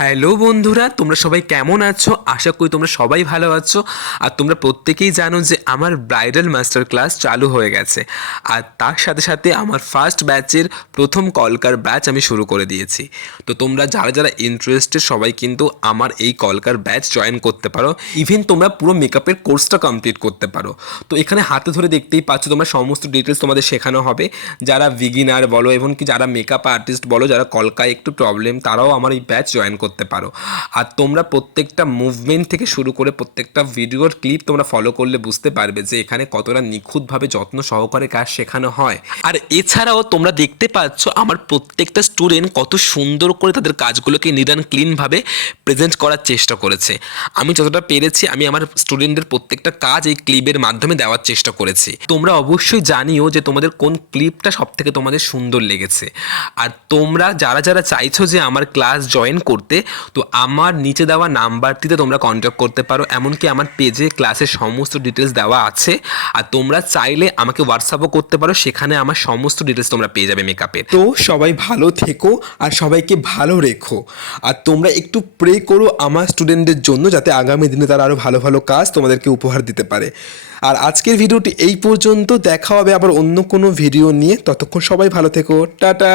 Hello বন্ধুরা, তোমরা সবাই কেমন আছো? আশা করি তোমরা সবাই ভালো আছো। আর তোমরা প্রত্যেকেই জানো যে আমার ব্রাইডাল মাস্টার ক্লাস চালু হয়ে গেছে। আর তার সাথে সাথে আমার ফার্স্ট ব্যাচের প্রথম কলকার ব্যাচ আমি শুরু করে দিয়েছি। তো তোমরা যারা যারা ইন্টারেস্টেড সবাই কিন্তু আমার এই কলকার ব্যাচ জয়েন করতে পারো। ইভেন তোমরা পুরো মেকআপের কোর্সটা কমপ্লিট করতে পারো। তো এখানে হাতে ধরে দেখতেই পাচ্ছ তোমরা সমস্ত ডিটেলস তোমাদের শেখানো হবে। যারা বিগিনার বলো এবং কি যারা মেকআপ আর্টিস্ট বলো, যারা কলকায় একটু প্রবলেম, তারাও আমার এই ব্যাচ জয়েন করতে পারো। আর তোমরা প্রত্যেকটা মুভমেন্ট থেকে শুরু করে প্রত্যেকটা ভিডিওর ক্লিপ তোমরা ফলো করলে বুঝতে পারবে যে এখানে কতটা নিখুঁতভাবে যত্ন সহকারে কাজ শেখানো হয়। আর এছাড়াও তোমরা দেখতে পাচ্ছ আমার প্রত্যেকটা স্টুডেন্ট কত সুন্দর করে তাদের কাজগুলোকে নিট অ্যান্ড ক্লিনভাবে প্রেজেন্ট করার চেষ্টা করেছে। আমি যতটা পেরেছি আমি আমার স্টুডেন্টদের প্রত্যেকটা কাজ এই ক্লিপের মাধ্যমে দেওয়ার চেষ্টা করেছি। তোমরা অবশ্যই জানিও যে তোমাদের কোন ক্লিপটা সবথেকে তোমাদের সুন্দর লেগেছে। আর তোমরা যারা যারা চাইছো যে আমার ক্লাস জয়েন করতে, তো আমার নিচে দেওয়া নাম্বারটিতে তোমরা কন্ট্যাক্ট করতে পারো। এমনকি আমার পেজে ক্লাসের সমস্ত ডিটেলস দেওয়া আছে। আর তোমরা চাইলে আমাকে হোয়াটসঅ্যাপও করতে পারো, সেখানে আমার সমস্ত ডিটেলস তোমরা পেয়ে যাবে মেকআপের। তো সবাই ভালো থেকো আর সবাইকে ভালো রেখো। আর তোমরা একটু প্রে করো আমার স্টুডেন্টদের জন্য, যাতে আগামী দিনে তারা আরও ভালো ভালো কাজ তোমাদেরকে উপহার দিতে পারে। আর আজকের ভিডিওটি এই পর্যন্ত। দেখা হবে আবার অন্য কোনো ভিডিও নিয়ে। ততক্ষণ সবাই ভালো থেকো। টাটা।